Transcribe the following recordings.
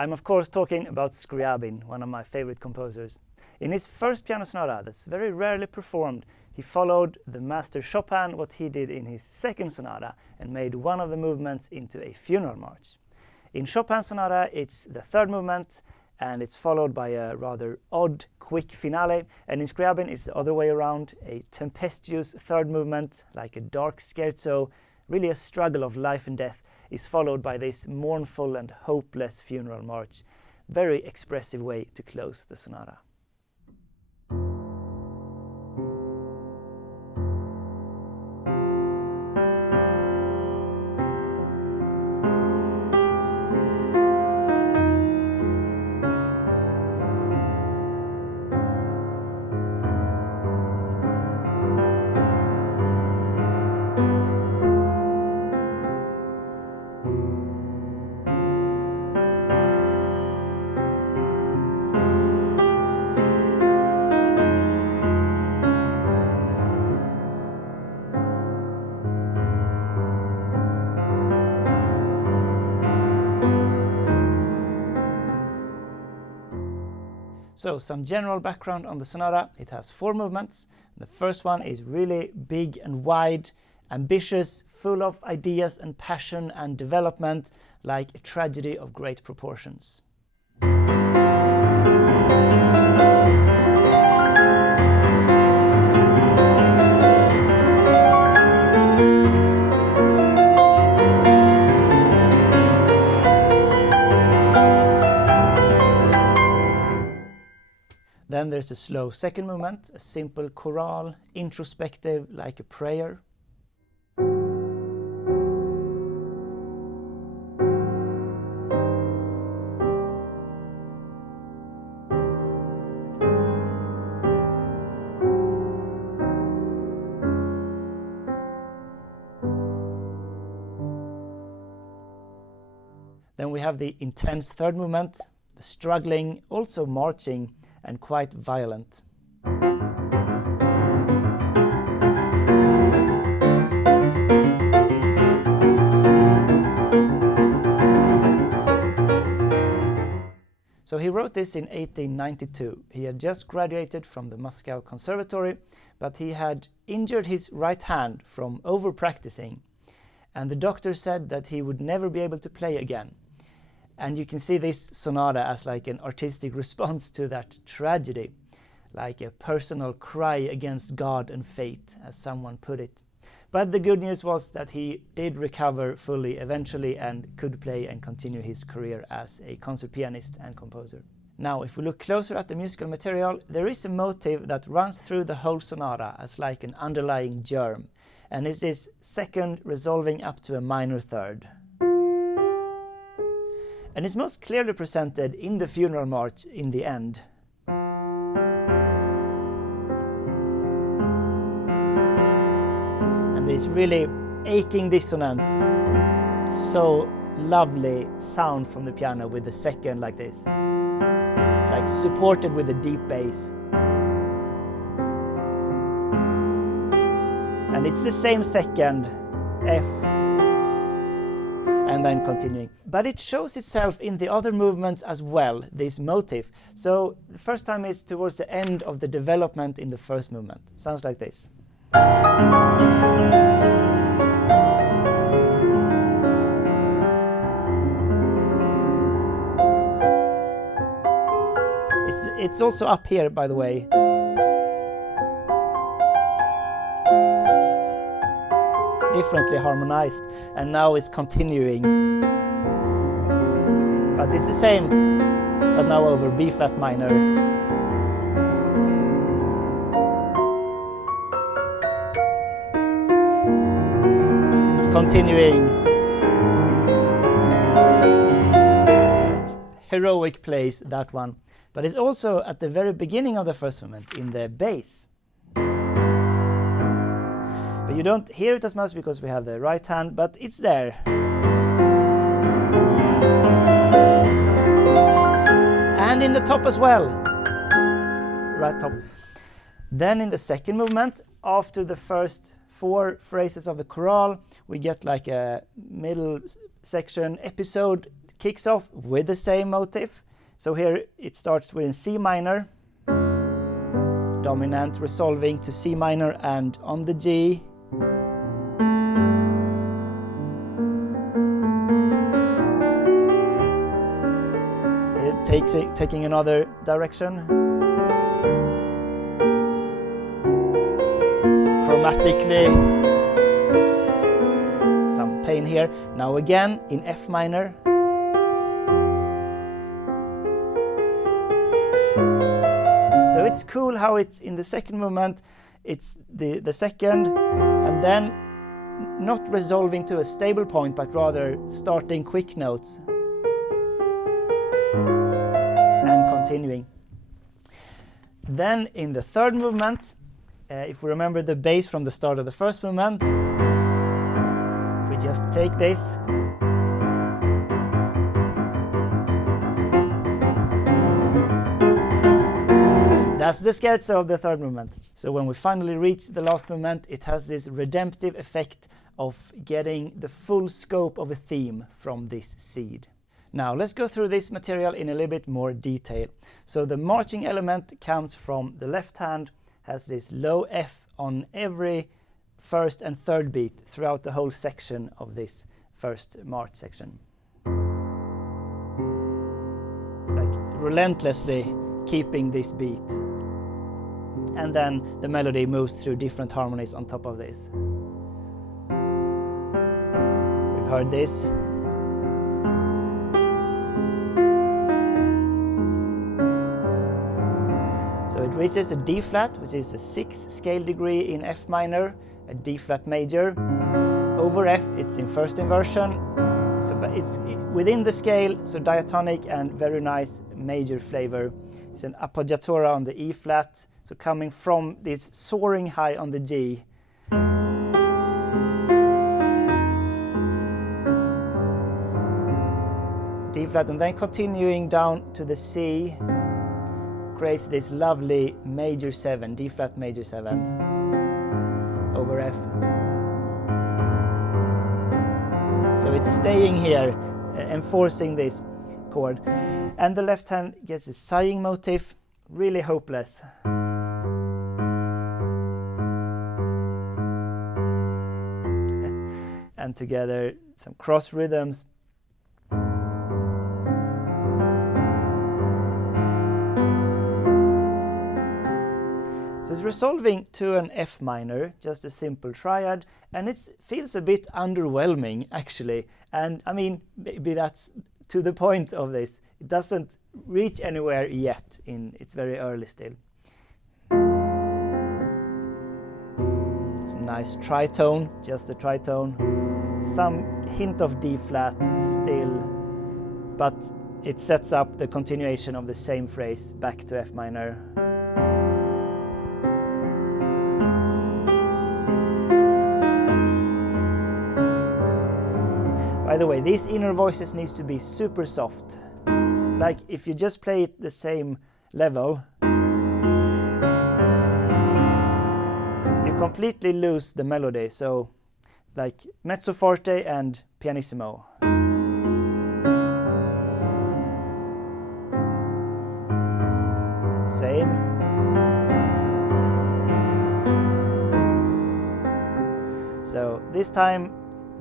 I'm of course talking about Scriabin, one of my favorite composers. In his first piano sonata, that's very rarely performed, he followed the master Chopin, what he did in his second sonata, and made one of the movements into a funeral march. In Chopin's sonata, it's the third movement, and it's followed by a rather odd, quick finale. And in Scriabin, it's the other way around, a tempestuous third movement, like a dark scherzo, really a struggle of life and death, is followed by this mournful and hopeless funeral march. Very expressive way to close the sonata. So some general background on the sonata. It has 4 movements. The first one is really big and wide, ambitious, full of ideas and passion and development, like a tragedy of great proportions. Then there's the slow second movement, a simple chorale, introspective, like a prayer. Then we have the intense third movement, the struggling, also marching, and quite violent. So he wrote this in 1892. He had just graduated from the Moscow Conservatory, but he had injured his right hand from over-practicing, and the doctor said that he would never be able to play again. And you can see this sonata as like an artistic response to that tragedy, like a personal cry against God and fate, as someone put it. But the good news was that he did recover fully eventually and could play and continue his career as a concert pianist and composer. Now, if we look closer at the musical material, there is a motif that runs through the whole sonata as like an underlying germ, and it's this second resolving up to a minor third. And it's most clearly presented in the funeral march in the end. And this really aching dissonance, so lovely sound from the piano with the second like this, like supported with a deep bass. And it's the same second, F, and then continuing. But it shows itself in the other movements as well, this motif. So the first time is towards the end of the development in the first movement. Sounds like this. It's also up here, by the way. Differently harmonized, and now it's continuing. But it's the same, but now over B flat minor. It's continuing. Heroic place, that one. But it's also at the very beginning of the first movement in the bass. But you don't hear it as much because we have the right hand, but it's there. And in the top as well. Right top. Then in the second movement, after the first 4 phrases of the chorale, we get like a middle section episode kicks off with the same motif. So here it starts with C minor, dominant, resolving to C minor, and on the G. Taking another direction. Chromatically, some pain here. Now again in F minor. So it's cool how it's in the second movement, it's the second, and then not resolving to a stable point, but rather starting quick notes and continuing. Then in the third movement, if we remember the bass from the start of the first movement, if we just take this, that's the scherzo of the third movement. So when we finally reach the last movement, it has this redemptive effect of getting the full scope of a theme from this seed. Now let's go through this material in a little bit more detail. So the marching element comes from the left hand, has this low F on every first and third beat throughout the whole section of this first march section. Like relentlessly keeping this beat. And then the melody moves through different harmonies on top of this. We've heard this. So it reaches a D flat, which is a 6th scale degree in F minor, a D flat major. Over F, it's in first inversion, but it's within the scale, so diatonic and very nice major flavor. It's an appoggiatura on the E flat, so coming from this soaring high on the G. D flat, and then continuing down to the C, creates this lovely major 7, D flat major 7 over F. So it's staying here, enforcing this chord. And the left hand gets a sighing motif, really hopeless. And together some cross rhythms. So it's resolving to an F minor, just a simple triad, and it feels a bit underwhelming actually. And I mean, maybe that's to the point of this. It doesn't reach anywhere yet, it's very early still. Some nice tritone, just a tritone. Some hint of D flat still, but it sets up the continuation of the same phrase back to F minor. By the way, these inner voices needs to be super soft. Like if you just play it the same level, you completely lose the melody. So like mezzo forte and pianissimo. Same. So this time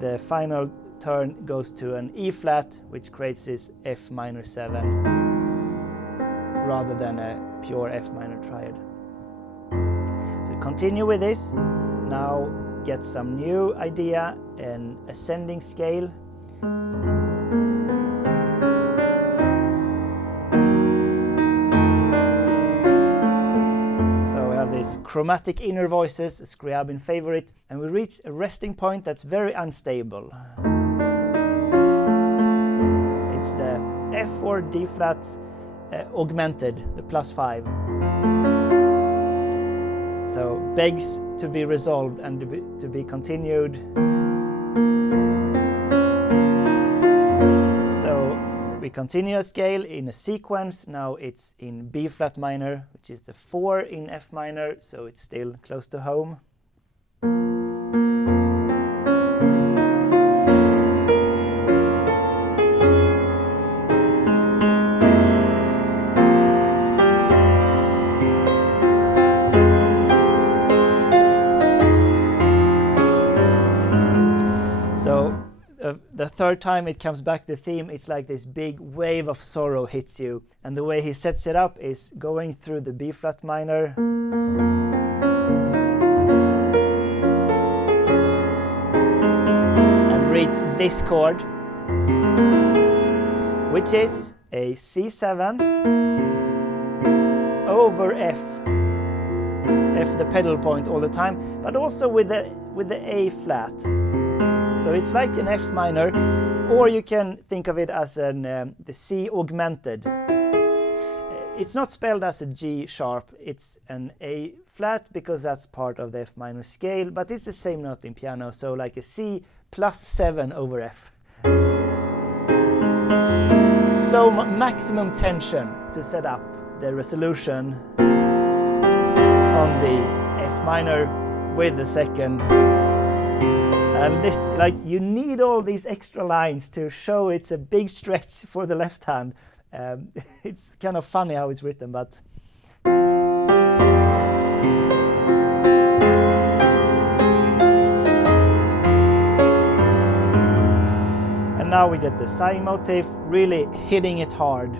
the final turn goes to an E flat, which creates this F minor 7 rather than a pure F minor triad. So we continue with this. Now get some new idea, an ascending scale. So we have these chromatic inner voices, a Scriabin favorite, and we reach a resting point that's very unstable. It's the F or D flat augmented, the +5. So begs to be resolved and to be continued. So we continue a scale in a sequence. Now it's in B flat minor, which is the 4 in F minor, so it's still close to home. So the third time it comes back, the theme, it's like this big wave of sorrow hits you. And the way he sets it up is going through the B flat minor, and reach this chord, which is a C7 over F. F the pedal point all the time, but also with the A flat. So it's like an F minor, or you can think of it as the C augmented. It's not spelled as a G sharp, it's an A flat because that's part of the F minor scale, but it's the same note in piano, so like a C plus 7 over F. So maximum tension to set up the resolution on the F minor with the second. And this, like, you need all these extra lines to show it's a big stretch for the left hand. It's kind of funny how it's written, but and now we get the sighing motif, really hitting it hard.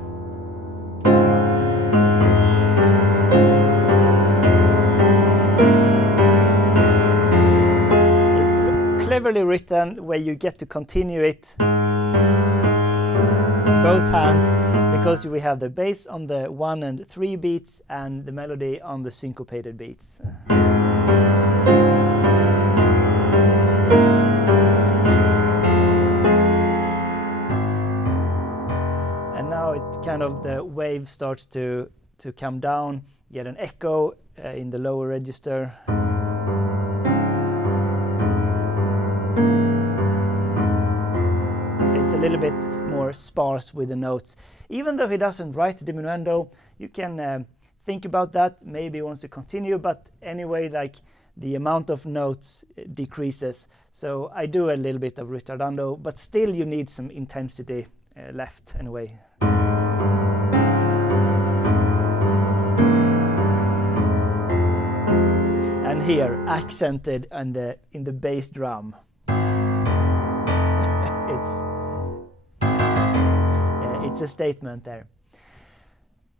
It's cleverly written where you get to continue it both hands, because we have the bass on the 1 and 3 beats and the melody on the syncopated beats. And now it kind of, the wave starts to come down, get an echo in the lower register. It's a little bit more sparse with the notes. Even though he doesn't write the diminuendo, you can think about that, maybe he wants to continue, but anyway, like, the amount of notes decreases. So I do a little bit of ritardando, but still you need some intensity left anyway. And here, accented in the bass drum. It's a statement there.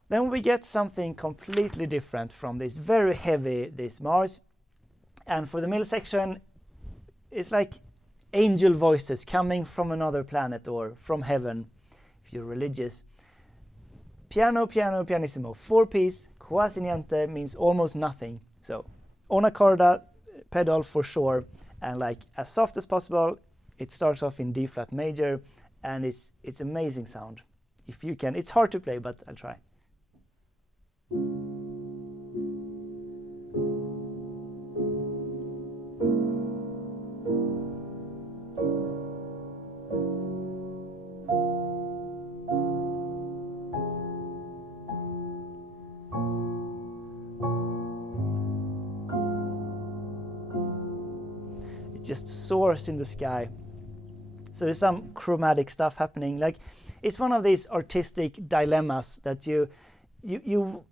Then we get something completely different from this very heavy, this march. And for the middle section, it's like angel voices coming from another planet or from heaven, if you're religious. Piano, piano, pianissimo, 4-piece, quasi niente means almost nothing. So, una corda, pedal for sure, and like as soft as possible. It starts off in D flat major, and it's amazing sound. If you can, it's hard to play, but I'll try. It just soars in the sky. So there's some chromatic stuff happening. Like, it's one of these artistic dilemmas that you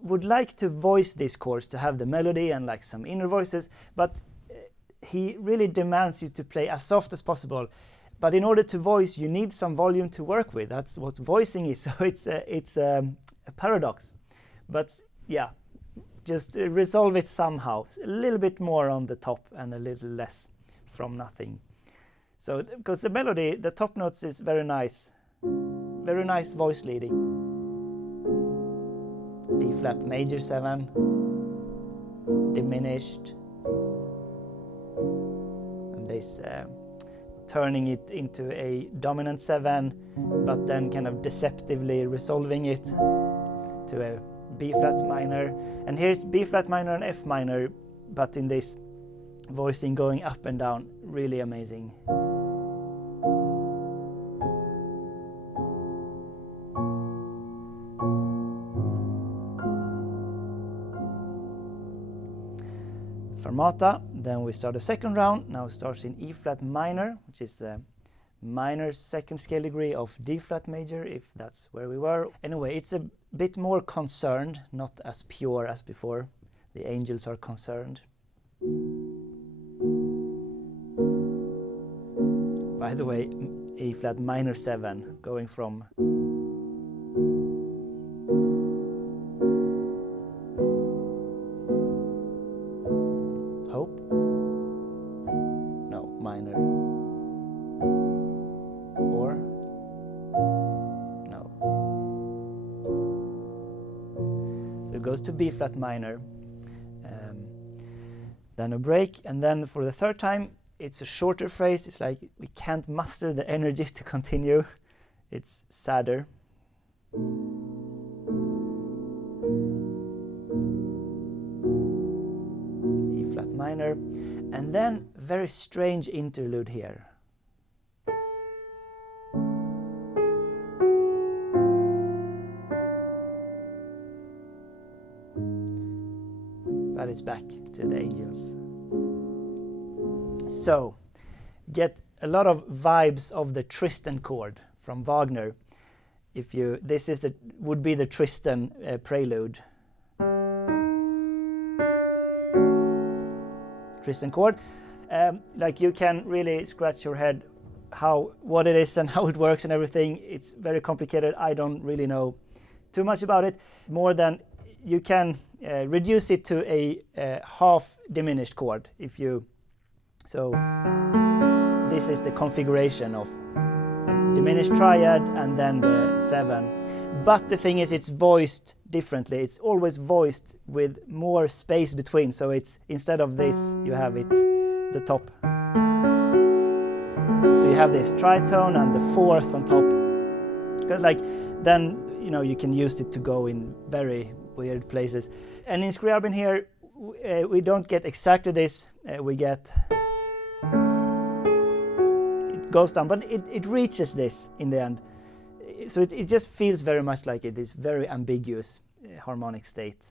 would like to voice these chords, to have the melody and like some inner voices, but he really demands you to play as soft as possible. But in order to voice, you need some volume to work with. That's what voicing is. So it's a paradox. But yeah, just resolve it somehow. A little bit more on the top and a little less from nothing. So, because the melody, the top notes is very nice voice leading. D flat major 7, diminished, and this turning it into a dominant 7, but then kind of deceptively resolving it to a B flat minor. And here's B flat minor and F minor, but in this voicing going up and down, really amazing. Fermata, then we start the second round. Now it starts in E flat minor, which is the minor second scale degree of D flat major, if that's where we were. Anyway, it's a bit more concerned, not as pure as before. The angels are concerned. by the way, E flat minor 7, going from hope, no, minor, or no. So it goes to B flat minor, then a break, and then for the third time it's a shorter phrase. It's like we can't muster the energy to continue. It's sadder. E flat minor, and then very strange interlude here. But it's back to the angels. So, get a lot of vibes of the Tristan chord from Wagner. This is would be the Tristan prelude. Tristan chord. Like you can really scratch your head what it is and how it works and everything. It's very complicated. I don't really know too much about it. More than you can reduce it to a half diminished chord So this is the configuration of diminished triad and then the 7. But the thing is, it's voiced differently. It's always voiced with more space between. So it's instead of this, you have it the top. So you have this tritone and the 4th on top. Because then you can use it to go in very weird places. And in Scriabin here, we don't get exactly this. We get goes down, but it reaches this in the end. So it just feels very much like it is very ambiguous harmonic state.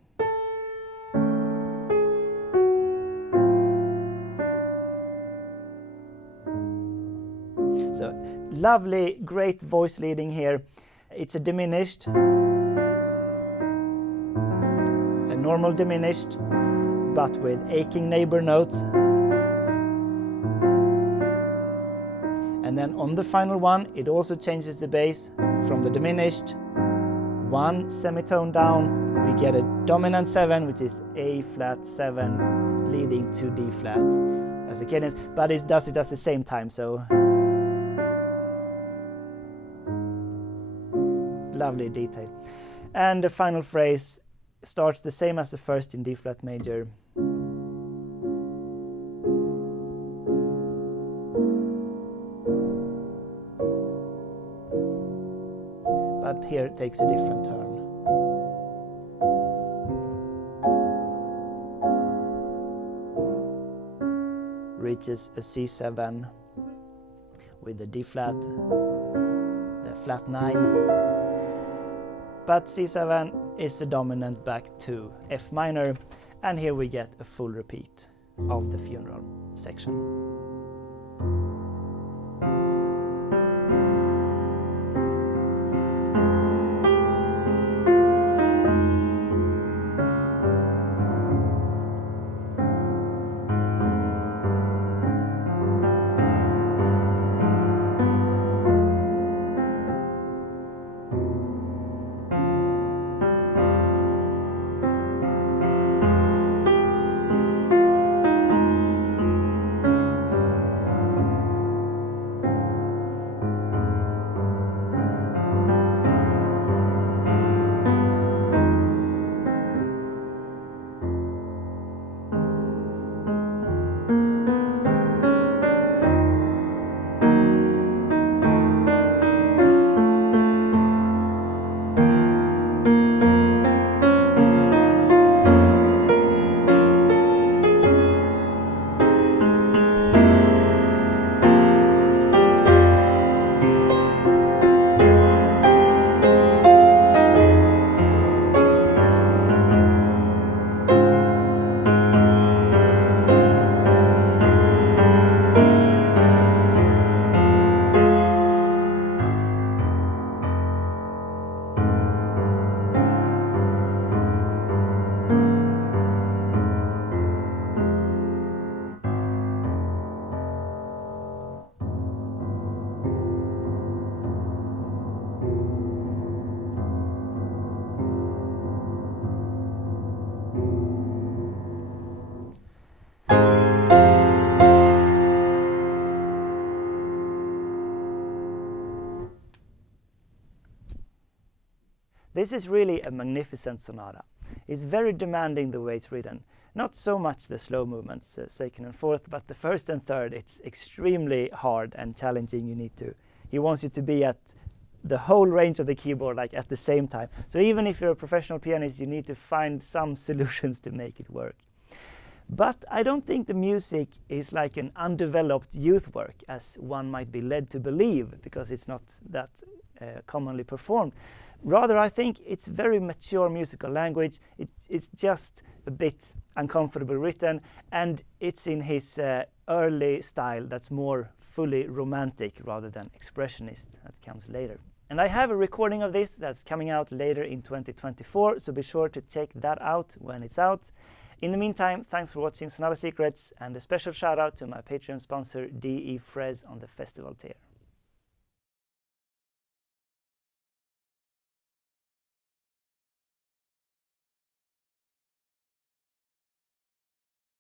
So lovely, great voice leading here. It's a diminished, a normal diminished, but with aching neighbor notes. And then on the final one, it also changes the bass from the diminished, 1 semitone down, we get a dominant 7, which is A flat 7, leading to D flat as a cadence, but it does it at the same time, so lovely detail. And the final phrase starts the same as the first in D flat major. But here it takes a different turn. Reaches a C7 with the D flat, the flat 9. But C7 is the dominant back to F minor, and here we get a full repeat of the funeral section. This is really a magnificent sonata. It's very demanding the way it's written. Not so much the slow movements, second and fourth, but the first and third, it's extremely hard and challenging. He wants you to be at the whole range of the keyboard, like at the same time. So even if you're a professional pianist, you need to find some solutions to make it work. But I don't think the music is like an undeveloped youth work, as one might be led to believe, because it's not that commonly performed. Rather, I think it's very mature musical language. It's just a bit uncomfortable written, and it's in his early style that's more fully romantic rather than expressionist. That comes later. And I have a recording of this that's coming out later in 2024, so be sure to check that out when it's out. In the meantime, thanks for watching Sonata Secrets, and a special shout out to my Patreon sponsor DE Frez on the festival tier.